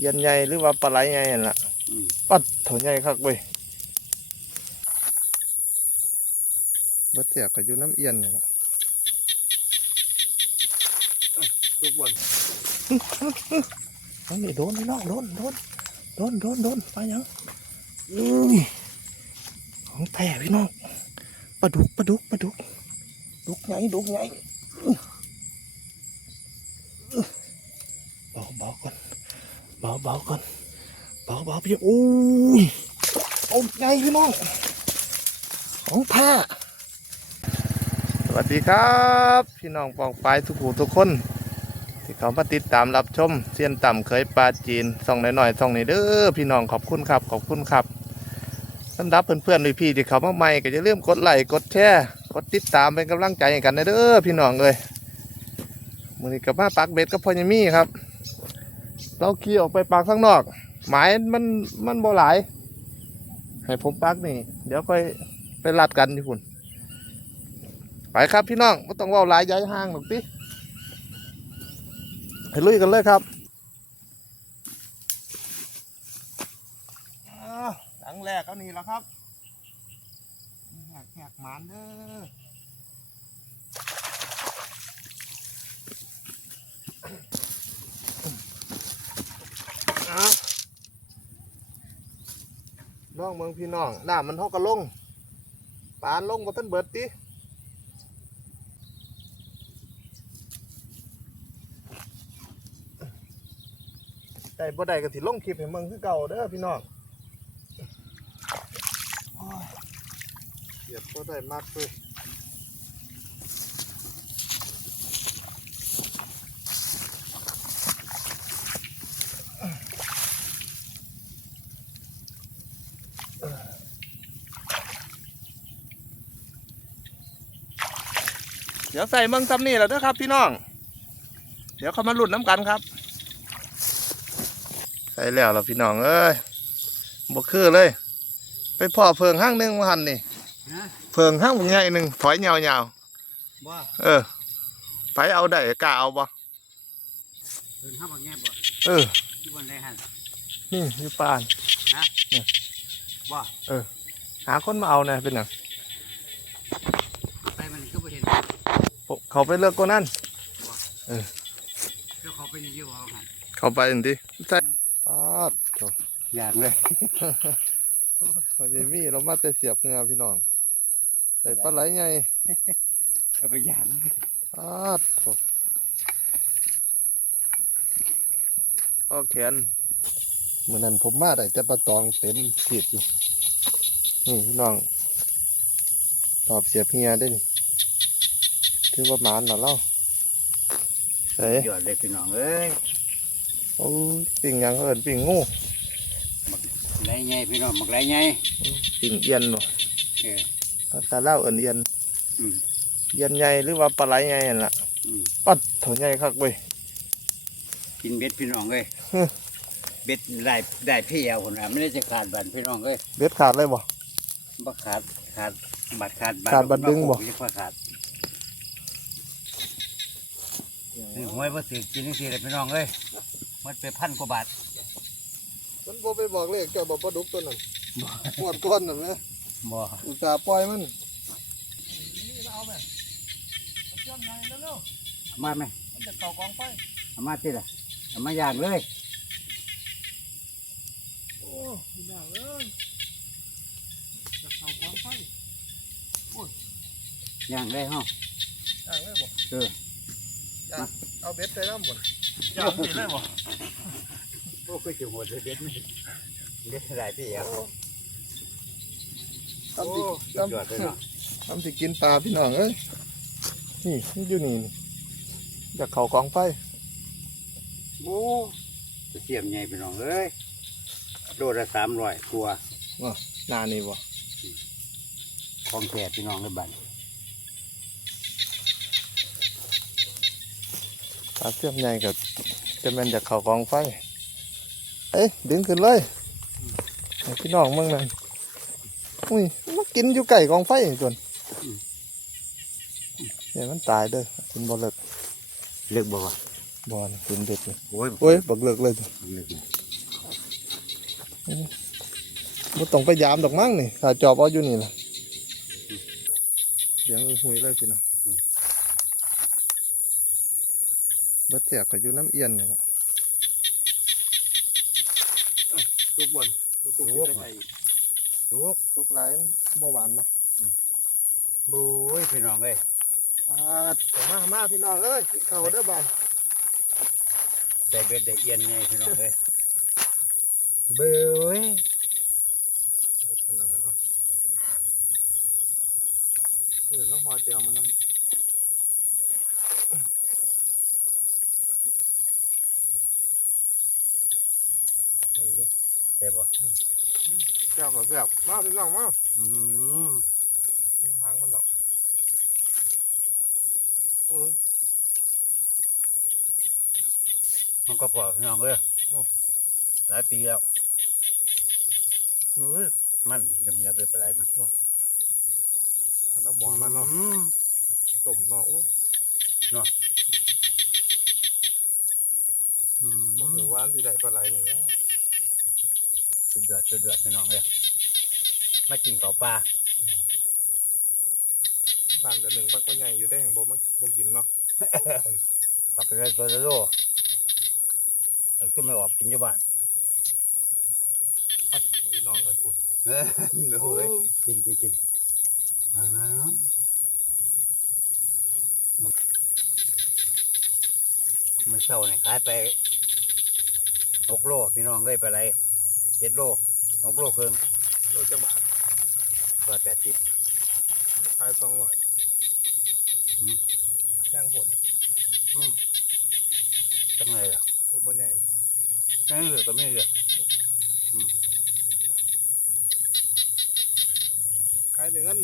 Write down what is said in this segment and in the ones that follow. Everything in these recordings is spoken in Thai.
เย็นใหญ่หรือว่าปลาไหลใหญ่นั่นล่ะอืมปัดโถใหญ่คักเว้ยเบิดเสียก็อยู่น้ำเอียนนี่ล่ะทุกวันอันนี้โดนพี่น้องโดนโดนโดนโดนโดนไปยังอุ้ยของแท้พี่น้องปลาดุกปลาดุกปลาดุกดุกใหญ่ดุกใหญ่เบาเบาๆก่อน เบาเบาก่อนเบาเบาพี่อุ้ยโอ้ใหญ่พี่น้องของแท้สวัสดีครับ พี่น้องปองปลายทุกหูทุกคน ที่เขามาติดตามรับชมเซียนต่ำเคยปลาจีนส่องหน่อยๆส่องนี่เด้อพี่น้องขอบคุณครับขอบคุณครับสำหรับเพื่อนๆพี่ๆที่เขามาใหม่ก็อย่าลืมกดไลค์กดแชร์กดติดตามเป็นกำลังใจให้กันนะเด้อพี่น้องเลยมือนี้กับมาปักเบ็ดกับพอยายมี่ครับ เราขี่ออกไปปักข้างนอก หมายมันมันบ่หลาย ให้ผมปักนี่ เดี๋ยวค่อยไปลัดกันที่คุณไปครับพี่น้องไม่ต้องว่าหลายย้ายห่างหรอกติไปลุยกันเลยครับหลังแรกก็นี่แล้วครับแหกแหกหมานเด้อเอา น้องเมืองพี่น้องน้ำมันเท่ากับลงปานลงบ่ทันเบิดติได้บ่ได้ก็สิลงคลิปให้เมืองคือเก่าเด้อพี่น้องเหยียบบ่ได้มากเลย ดี๋ยวใส่เมืองซ้ำนี่แล้วเด้อครับ พี่น้อง เดี๋ยวเขามาหลุดน้ำกันครับ ใส่แล้วล่ะพี่น้องเอ้ยบ่คือเลย ไปพ่อเพิงห้างหนึงมาหันนี่ฮะเพิงห้างใหญ่หนึ่งถอยยาวบ่ๆเออไปเอาได้กล้าเอาบ่เพิ่นห้าบ่แง่บ่เออที่วันใดหั่นนี่อยู่ป่านบ่หาคนมาเอาแน่เป็นหยัง ไปมันก็บ่เห็น ผม เขาไปเลือกก็นั่นเจ้าเขาไปนี่อยู่เอาหั่นเขาไปอันที่ใส่ปาดโถอย่างเลยพอดีมีเรามาแต่เสียบเงาพี่น้องใส่ปลาไหลไงเอาไปอย่างปาดโถโอแขนเมื่อนั้นผมมาได้แต่ปลาตองเต็มขีดอยู่นี่พี่น้องตอบเสียบเฮียได้นี่ ถือว่าหมานหน่อเล่าเฮ้ยยอดเลยพี่น้องเอ้ยโอ้ยปิ่งหยังเอินปิ่งงูไรไงพี่น้องมักไรไงปิ่งเอียนบ่เออ ตาเล่าเอินเอียนอืม เอียนใหญ่หรือว่าปลาไหลใหญ่นั่นล่ะอืมปัดเถาใหญ่คักเว้ย กินเบ็ดพี่น้องเอ้ยฮึ เบ็ดได้ได้พี่เอาคนน่ะไม่ได้จะขาดบันพี่น้องเอ้ยเบ็ดขาดเลยบ่ บ่ขาดขาดบัดขาดขาดบัดดึงบ่ยังว่าขาด ซื้อหวยบ่ถือกินจังซี่เลยพี่น้องเอ้ยมันไปพันกว่าบาทมันบ่ไปบอกเลขเจ้าบ่ปลาดุกตัวนั้นปวดก้อนนั่นแหละบ่อุตส่าห์ปล่อยมันเอามาไหมมันจะเก่ากองไฟเอามาติล่ะเอามาย่างเลยโอ้พี่น้องเอ้ยจะเก่ากองไฟย่างเลยเฮาอ่างเลยบ่เออย่าง เอาเบ็ดใส่น้ำบ่ย่างนี่เลยบ่โอ้คือจะโหดเลยเด็ดไม่เด็ดหลายพี่อะทำสิสุดยอดเลยเนาะทำสิกินปลาพี่น้องเอ้ยนี่มันอยู่นี่นี่จะเข่ากองไฟโอ้จะเสียมใหญ่พี่น้องเอ้ยโลละสามร้อยกลัวหนานี่บ่ของแท้พี่น้องเลยบัด ปลาเสียบใหญ่กับจะเป็นจากเข่ากองไฟ เอ้ยดึงขึ้นเลยให้พี่น้องมึงนั่นอุ้ยมันกินอยู่ไก่กองไฟอีกตัวเนี่ยมันตายเด้อกินบ่เลิกเลือกบ่วะบ่อนกินเด็ดเลยโอ้ยโอ้ยบักเลิกเลยตัวเลือกบ่บ่ต้องไปยามดอกมั้งนี่ถ้าจอบเอาอยู่นี่ล่ะเสียงหุยเลยพี่น้อง บัดแจกก็อยู่น้ำเอียนนี่ล่ะทุกวันทุกทุกทุกทุกหลายบ่หวานเนาะบุ้ยพี่น้องเอ้ยอ่าแต่มามาพี่น้องเอ้ยกินข้าวเด้อบ้านแต่เบ็ดแต่เอียนไงพี่น้องเอ้ยเบ้ยเบิดเท่านั้นแหละเนาะเออน้องหัวเจียวมันน้ำไปอยู่ ได้บ่แซ่บก็แซ่บมาพี่น้องมาอืมหางมันดอกเออมันก็พอพี่น้องเอ้ยโอ้หลายปีแล้วอุ้ยมันยำยำไปเป็นไรมั้งขนมหมอนมันเนาะอืมต้มเนาะโอ้อืหมูมหวานสิได้ปลาไหลนี่แหละ สุดยอดสุดยอดพี่น้องเอ้ยมากินข้าวปลาบ้านแต่หนึ่งปักก็ใหญ่อยู่ได้แห่งบ่มาบ่กินเนาะปักกระไรตัวละโลแต่ก็ไม่ออกกินอยู่บ้านพี่น้องเลยคุณเอ้ยโอ้ยกินกินกินอ่าเมื่อเช้าเนี่ยขายไปหกโลพี่น้องได้ไปไร เจ็ดโลหกโลครึ่งโลจังบาทร้อยแปดสิบขายสองร้อยอืมแพงโหดนะจังไงล่ะตัวบ่ใหญ่นั่นเหลือก็ไม่เหลือขายถึงเงิน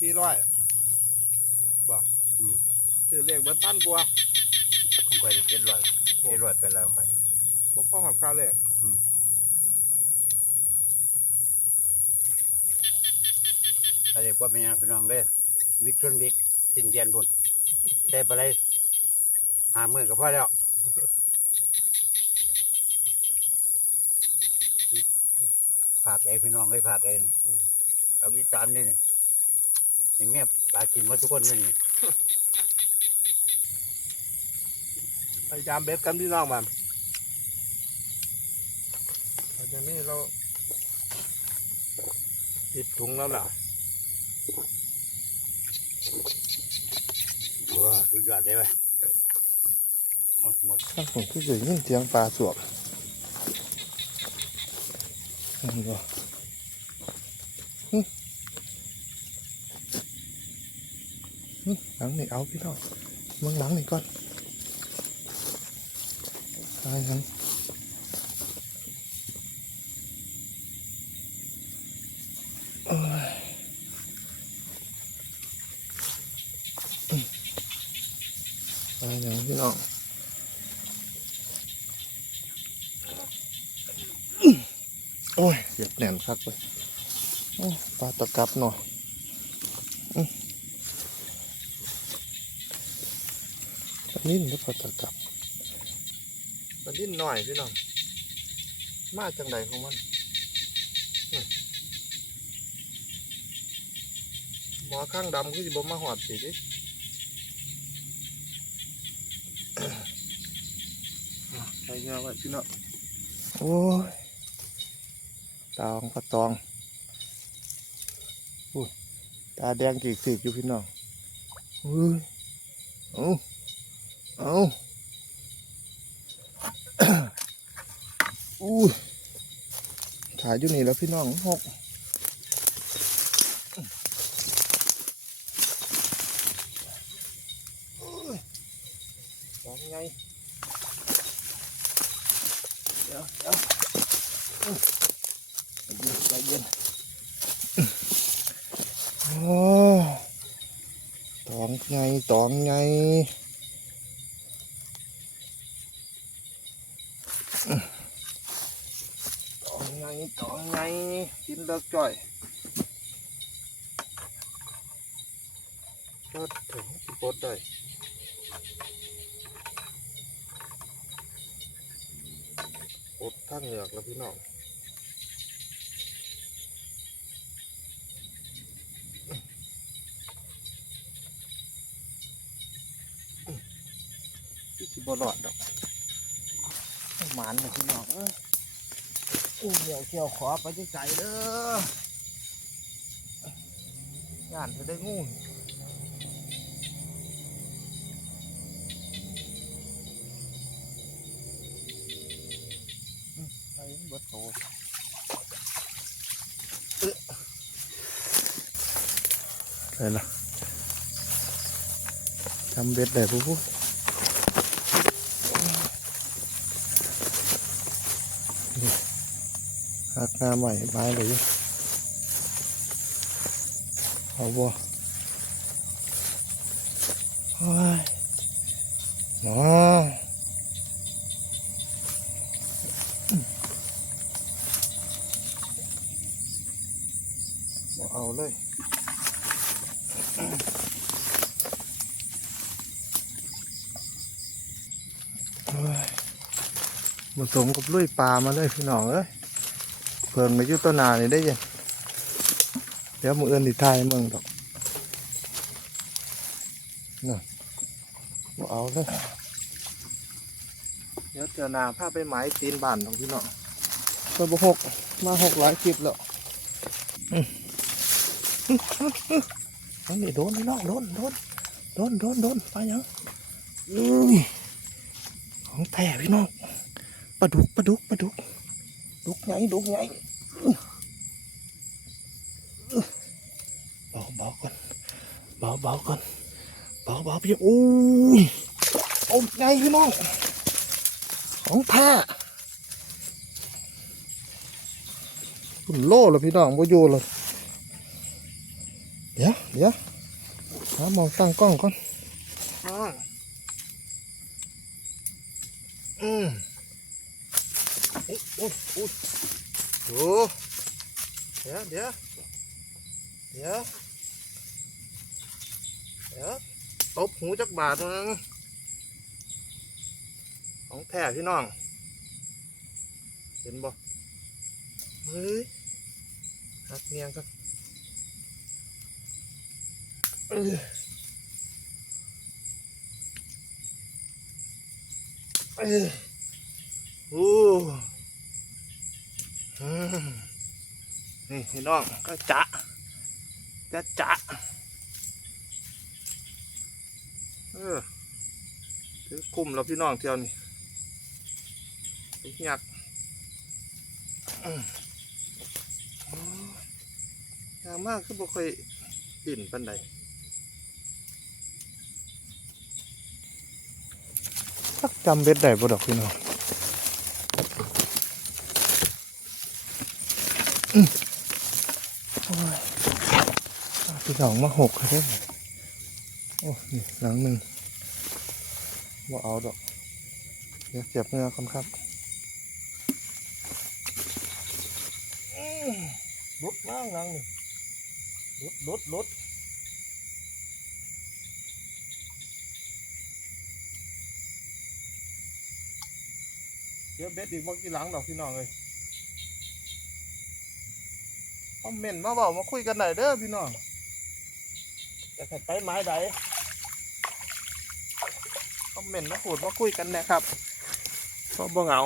สี่ร้อยบ่อืมซื้อเลขเบิดตันกว่าผมไปเจ็ดร้อยเจ็ดร้อยไปแล้วไปบ่พอหักค่าเลข ถ้าเรียกว่าเป็นยังพี่น้องเลยวิกชนวิกสินเทียนพุ่นได้ไปไรหามื่นก็พอแล้วฝากไอ้พี่น้องเลยฝากเองเอาอีสานนี่นี่นี่เมียปลากินมาทุกคนเลยนี่พยายามเบ็ดกันพี่น้องมันตอนนี้เราติดถุงแล้วล่ะ ว้าสุดยอดเลยไปโอ้ยหมดข้างผมคือได้ยินเสียงปลาสวบนั่นบ่หึหึหลังนี่เอาพี่น้องมึงหลังนี่ก่อนตายหังโอ้ยอืมตายหังพี่น้อง โอ้ยเหยียบแหนนคักไปโอ้ปลาตะกับเนาะอื้อปลานิ่นหรือปลาตะกับปลานิ่นหน่อยพี่น้องมาจังใดของมันอื้อหมอข้างดำคือสิบ่มาหอดสิดิใส่เงาไว้พี่น้องโอ้ย ตองก็ตองอุ้ตาแดงกีกสีกอยู่พี่น้องอุ้ยเอาเอาอุ้ยขายอยู่นี่แล้วพี่น้องหกยตองไงเดี๋ยวเดี๋ยว ใจเย็นโอ้ตอง ไงตองไงตองไงตองไงกินเลิกจ่อยก็ถึงสิปลดได้อดทั้งเหงือกแล้วพี่น้อง บหลอดดอกหมานเลยพี่น้องเอ้ยอู้เหี่ยวเขียวขอไปใจเด้องานจะได้งูไอ้บดโตเอ๊ะอะไรล่ะทำเบ็ดได้ปุ๊บ นี่หักหน้าใหม่ไม้เลยอยู่เอาบ่โอ้ยอ๋อ บ่เอาเลยโอ้ยมา สมกับลุยปลามาเลยพี่น้องเอ้ยเพิ่งมาอยู่ต้นนานี่ได้ยังเดี๋ยวมือเอื้อนที่ไทายเมืองดอกน่ะบ่เอาเลยเดี๋ยวเจอหนาพาไปหมายตีนบ้านของพี่น้องเปิดบหกมาหกหลายคลิปแล้วอันนี้โดนพี่น้องโดนโดนโดนโดนโดนไปยังอุ้ยของแท้พี่น้อง ปลาดุกปลาดุกปลาดุกดุกไงดุกไงเบาเบาก่อนเบาเบาก่อนเบาเบาพี่อุ้ยโอ้ไงพี่น้องของแท้คุณโล่แล้วพี่น้องบ่อยู่เลยเดี๋ยวเดี๋ยวหามองตั้งกล้องก่อนอ่าอืมโอ้ โอ้โอ้โหเดี๋ยวเดี๋ยวเดี๋ยวเดี๋ยวตบหูจักบาทนึงของแท้พี่น้อง เห็นบ่เฮ้ยหักเงียงกันเออเออโอ้ นี่พี่น้องก็จะจะจะเออถือคุมแล้วพี่น้องเที่ยวนี้หยักอืมโอ้ยามากคือบ่เคยปิ่นปันใดสักจำเบ็ดได้บ่ดอกพี่น้อง อื้อโอ้ยเอาพี่น้องมาหกเลยเด้อโอ้นี่หลังหนึ่งบ่เอาดอก เดี๋ยวเจ็บเนื้อก่อนครับอื้อลุดมากหลังนี่งลดลดลดเดี๋ยวเบ็ดอีกบ่กี่หลังดอกพี่น้องเลย คอมเมนต์มาบอกมาคุยกันหน่อยเด้อพี่น้องจะใส่ไปไม้ใดคอมเมนต์มาพูดมาคุยกันนะครับเพราะบ่เหงา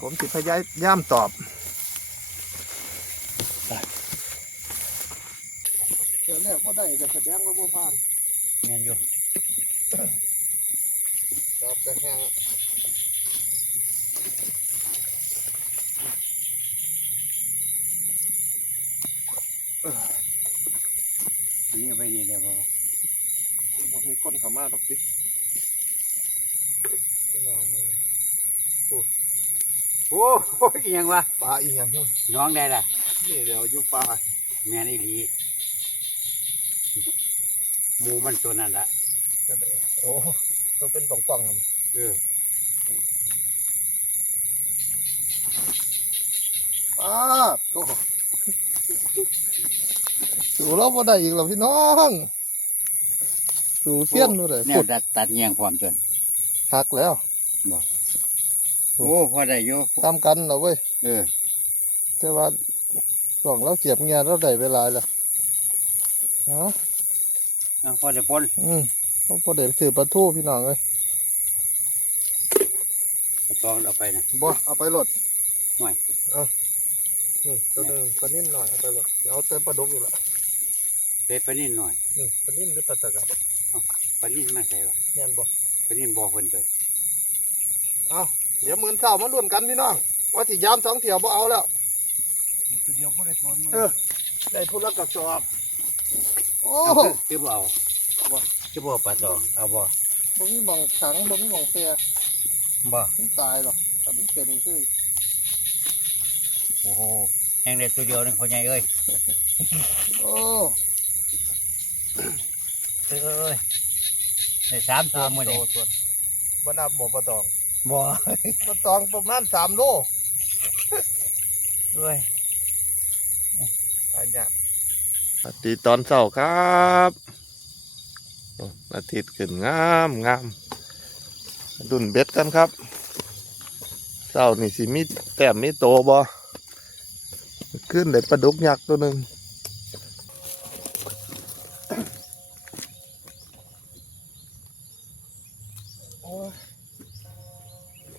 ผมสิพยายามตอบได้เดี๋ยวแรกว่าได้จะแสดงว่าบ่ผ่านเมียนอยู่ตอบแต่แห้ง นนี้เอาไปนี่เดี๋ยวบอกว่าบ่มีคนเข้ามาดอกสิพี่น้องนี่โอ้โหอิหยังวะปลาอีหยังนี่น้องได้ล่ะนี่เดี๋ยวอยู่ปลาแม่นอีหลีหมูมันตัวนั้นละจะได้โอ้ตัวเป็นป่องๆเลยเออปลาโอ้ สูเราบ่ได้อีกแล้วพี่น้อง สูเสี้ยนบ่ได้แนพุวดดัดตัดเงียงพร้อมจนหักแล้วบ่โอ้พอได้อยู่ตามกันเราเว้ยเออแต่ว่าช่วงเราเสียบเงียเราได้เวลาแล้วเนาะเอาพอได้ปนอืมเพราะพอเด็กถือปลาทูพี่น้องเลยกระตองเอาไปนะบ่เอาไปโหลดห่วยเอานี่ตัวหนึงปลานิ่มหน่อยเอาไปโหลดเอาเต็มปลาดุกอยู่ละ เล็ดปลานิ่นหน่อยนี่ปลานิ่มหรือปลาตะกับปลานิ่นมาใส่วะแม่นบ่ปลานิ่นบ่อเพิ่นเลยเอาเดี๋ยวมือนเช้ามาลุ้นกันพี่น้องว่าสิยามสองเที่ยวบ่เอาแล้วตัวเดียวพอได้ปนเออได้ผู้ละกับสอบ โอ้เอาคือบ่เอาบ่คือบ่เอาปลาตองเอาบ่บ่มีหมองขังบ่มีหมองเสียบ่มันตายหรอกแต่มันเป็นคือโอ้โหแห้งได้ตัวเดียวนึงพ่อใหญ่เอ้ยโอ้ เอ้ยได้สามตัวมื้อนี้ตัวบ่นับบ่ปลาตองบ่ปลาตองประมาณสามโลเอ้ยอาญะสวัสดีตอนเช้าครับโอ้อาทิตย์ขึ้นงามงามดุนเบ็ดกันครับเช้านี่สิมีแต้มมีโตบ่ขึ้นได้ปลาดุกยักษ์ตัวหนึ่ง เ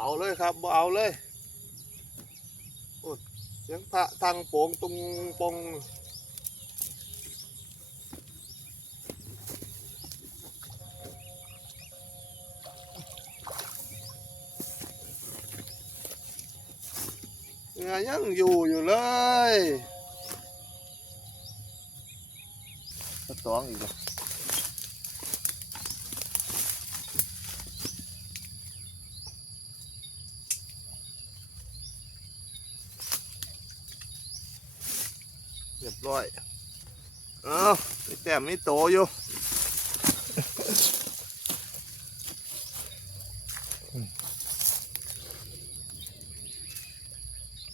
อาเลยครับเอาเลยยเสียงพระทางโป่งตุงปงเหงื่อยังอยู่อยู่เลยจะสองอีกแล้ว เรียบร้อยเอามีแต้มมีโตอยู่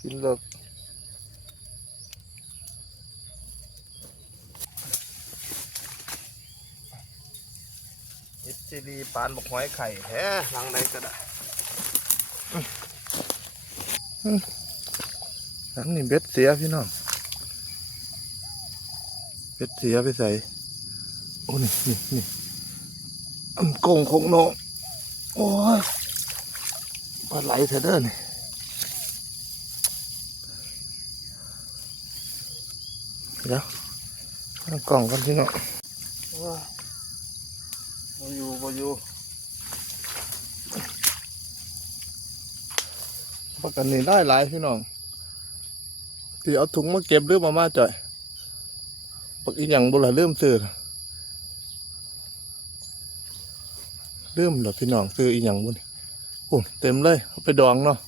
กินเลิกอิจีดีปานบกหอยไข่แท้หลังใดก็ได้หลังนี่เบ็ดเสียพี่น้อง เบ็ดเสียไปใส่ โอ้นี่นี่นี่อันโกงของน้องโอ้ยปลาไหลเถอะเด้อนี่เดี๋ยวตั้งกล่องกันพี่น้องว้าบ่อยู่บ่อยู่ประกันนี่ได้หลายพี่น้องที่เอาถุงมาเก็บหรือมามาจ่อย ปักอีหยังบุหรี่เริ่มซื้อเริ่มเหรอพี่น้องซื้ออีหยังบุญโอ้เต็มเลยไปดองเนาะ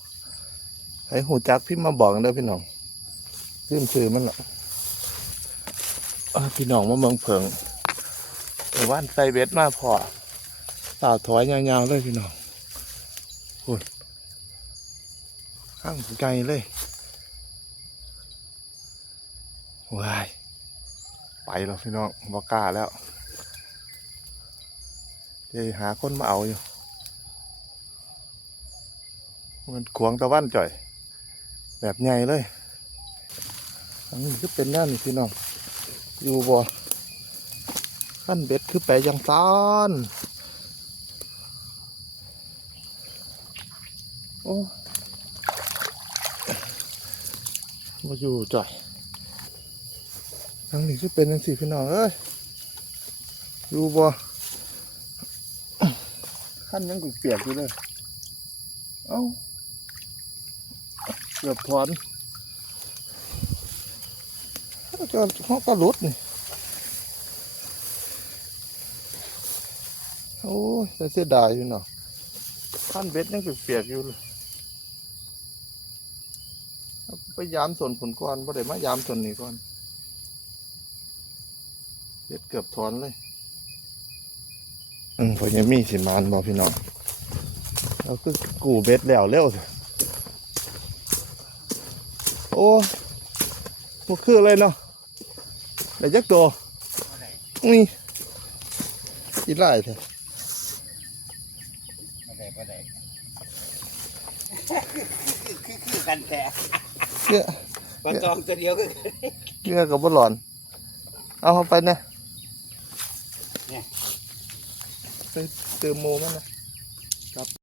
ให้หูจักพี่มาบอกกันเด้อพี่น้องเริ่มซื้อมันแหละพี่น้องมาเมืองเผิงแต่ว่านใส่เบ็ดมาพอสาวถอยยาวๆเลยพี่น้องคุณข้างไกลเลยว้าย ไปแล้วพี่น้องบอกล้าแล้วเดี๋ยวหาคนมาเอาอยู่ มันขวางตะวันจ่อย แบบใหญ่เลยอันนี้ก็เป็นแน่นี่พี่น้อง อยู่บ่ขั้นเบ็ดคือไปยังซ้อนโอ้มาอยู่จ่อย ทางนี้คือเป็นยังสี่พี่น้องเอ้ยอยู่บ่ขั้นยังกูเปียกอยู่เลยเอ้าเกือบถอนแล้วก็เขาก็ลุดนี่โอ้ยแต่เสียดายอยู่เนาะขั้นเบ็ดยังเปียกอยู่เลยเอาไปยามส่วนผลก่อนบ่ได้มายามส่วนนี้ก่อน เด็ดเกือบทอนเลย อืมพอยังมีสิมานบอกพี่น้องเราก็กูเบ็ดแล้วเร็วโอ้พวกคืออะไรเนาะได้จักตัวนี่อีไล่เถอะคือกันแท้เกลือกลาตองจะเดียวก็เกลือกับบ่หลอน เอาเข้าไปเนี่ย เติมโมมันนะครับ